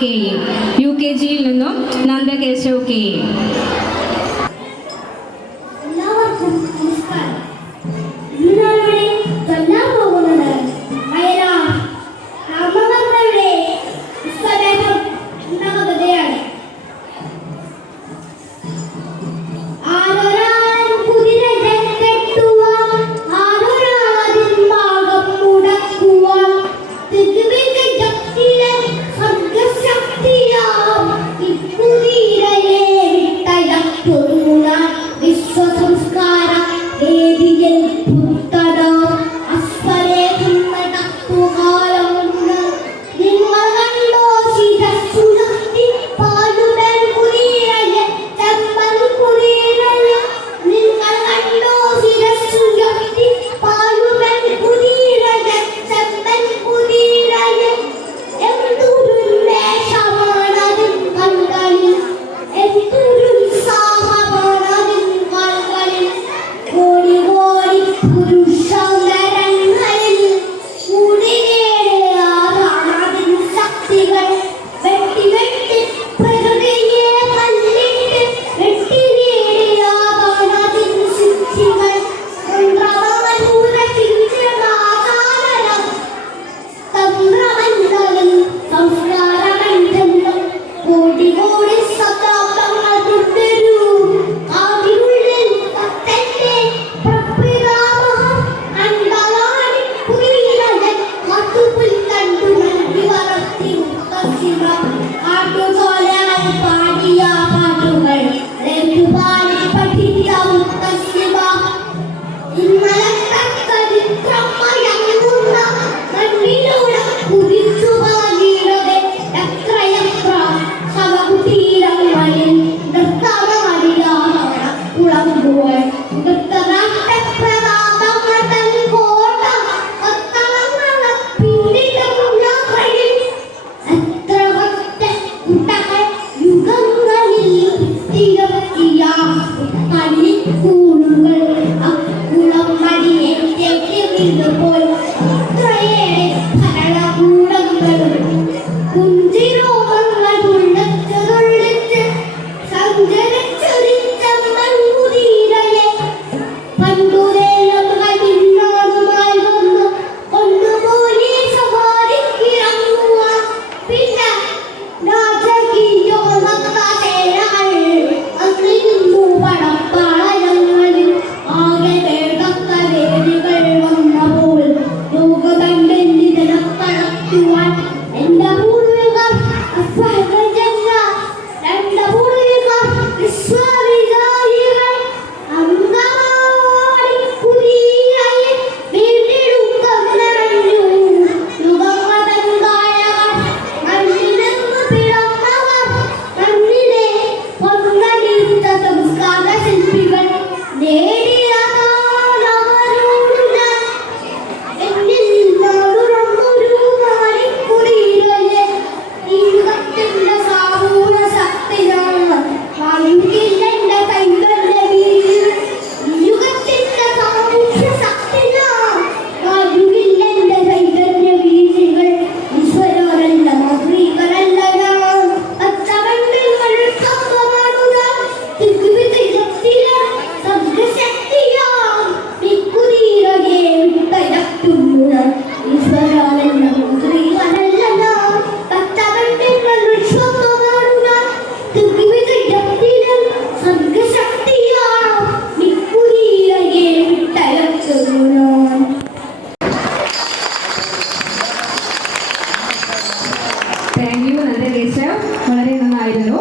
K A, UKG നിന്നും നന്ദകേശവ് K A. എല്ലാവർക്കും നമസ്കാരം. ഇന്നിവിടെ ചൊല്ലാൻ പോകുന്നത് വയലാർ രാമവർമ്മയുടെ സ്വലേഖം എന്ന കവിതയാണ്. ആരൊരാളൻ കുതിരയെ കെട്ടുവാൻ, ആരൊരാളതിൻ ഭാഗം മുടക്കുവാൻ, തിരുവിജയത്തിലെ സർഗശക്തിയാം ഇക്കുതിരയെ വിട്ടയക്കൊടുങ്ങാൻ വിശ്വസംസ്കാര വേദിയിൽ പുത്തനോ അസ്വലേഖം നടത്തുകാലമുണ്ട്. നിങ്ങൾ കണ്ടോ ശിരസ്സുയർത്തി പാലുമേൽ കുതിരയെ, ചെമ്പൻ കുതിരയെ. നിങ്ങൾ കണ്ടോ ശിരസ്സുയർത്തി പാലുമേൽ കുതിരയെ, ചെമ്പൻ കുതിരയെ. എന്തൊരുന്മേഷമാണതിൻ കണ്ണുകളിൽ, എന്തൊരുത്സാഹമാണതിൻ കണ്ണുകളിൽ. കോടി കോടി പുരുഷനരങ്ങളിൽ കൂടിനേടിയാറാണതിൻ ശക്തികൾ. വെട്ടി വെട്ടി പ്രകൃതിയെ കല്ലിട്ട് വെട്ടി നേടിയാറാണതിൻ സിദ്ധികൾ. തന്ത്രമൂലം തന്ത്രമണ്ഡലം സംസ്കാരമണ്ഡലം കോടി കോടി ശതാബ്ദങ്ങൾ തുടരൂ. ആദിയുള്ളിൽ തത്തന്റെ പ്രപിതാമഹം അണ്ടവാടി കുതിരയെ കാട്ടുപുൽ കണ്ടു നൽകി വളർത്തി മുത്തശ്ശിവ. കാട്ടുചോലയായി പാടിയ പാട്ടുകൾ പാടി പഠിച്ച മുത്തശ്ശിവ. ഇന്നലത്തെ ചരിത്രം മയങ്ങുന്ന മണ്ണിലൂടെ കുതിച്ചു പാകിയത് എത്രയെത്ര ശവകുടീരങ്ങളിൽ നൃത്തമാടിയാണ് കുളമ്പുകൾ. നൃത്തനാട്യപ്രതാപങ്ങൾ തൻ കോട്ട ഒത്തളങ്ങളെ പിന്നിടുന്ന വഴിയിൽ എത്ര ഒറ്റ കുട്ടകൾ യുഗങ്ങളിൽ തിരക്കിയ കളിക്കൂടുകൾ. അക്കുളം മടിയേറ്റേക്ക് വീണുപോയി അത്രയേറെ ഭരണകൂടങ്ങളും. കുഞ്ചിരോമങ്ങൾ തുള്ളിച്ച് തുള്ളിച്ച് സഞ്ചരിച്ചൊരിച്ചമ്മൻ കുതിരയെ പണ്ടുതേലങ്ങൾ പിന്നാളുമായി വന്നു കൊണ്ടുപോയി സവാരിക്കിറങ്ങുവാൻ. പിന്നെ രാജകീയോന്നതേനകൾ അന്നിരുന്നു പടപ്പാളയങ്ങളിൽ. ആകെ വേഗത്ത വേദികൾ വന്നപ്പോൾ ലോകതണ്ടിൽ നിലത്തളക്കുവാൻ എന്റെ പൂർവികർ അസ്വഹജന്യ, എന്റെ പൂർവികർ വിശ്വവിജയികൾ. അങ്കമാടി കുതിരയെ വീണ്ടെടുക്കുന്നറിഞ്ഞു യുഗങ്ങളൻ ഗായകർ. മണ്ണിലെങ്ങു പിറന്നവർ, മണ്ണിനെ കൊന്നടിച്ച സംസ്കാര ശില്പികൾ. നേടിയതാണവരോടു ഞാൻ എന്നിൽ നിന്നൊരു മാറിക്കുതിരയെ. ഈ യുഗത്തിന്റെ സാമൂഹ്യ ശക്തിയാണ് വായുകില്ലെന്റെ കൈകളുടെ വീതിയിൽ. ഈ യുഗത്തിന്റെ സാമൂഹ്യ ശക്തിയാണ് വായുകില്ലെന്റെ കൈകളുടെ വീതികൾ. ഈശ്വരന്റെ മന്ത്രികളല്ല ഞാൻ, പച്ചമണ്ണിൽ സംഭവമാണു ഞാൻ. ദിഗ്വിജയത്തിലെ സർഗശക്തിയാം ഇക്കുതിരയെ വിട്ടയക്കുന്നു ഞാൻ. ഈശ്വരന്റെ മന്ത്രികളല്ല ഞാൻ, പച്ചമണ്ണിൽ സംഭവമാണു ഞാൻ. ദിഗ്വിജയത്തിലെ സർഗശക്തിയാം ഇക്കുതിരയെ വിട്ടയക്കുന്നു ഞാൻ. താങ്ക് യു നന്ദകേശവ്, വളരെ നന്നായിരുന്നു.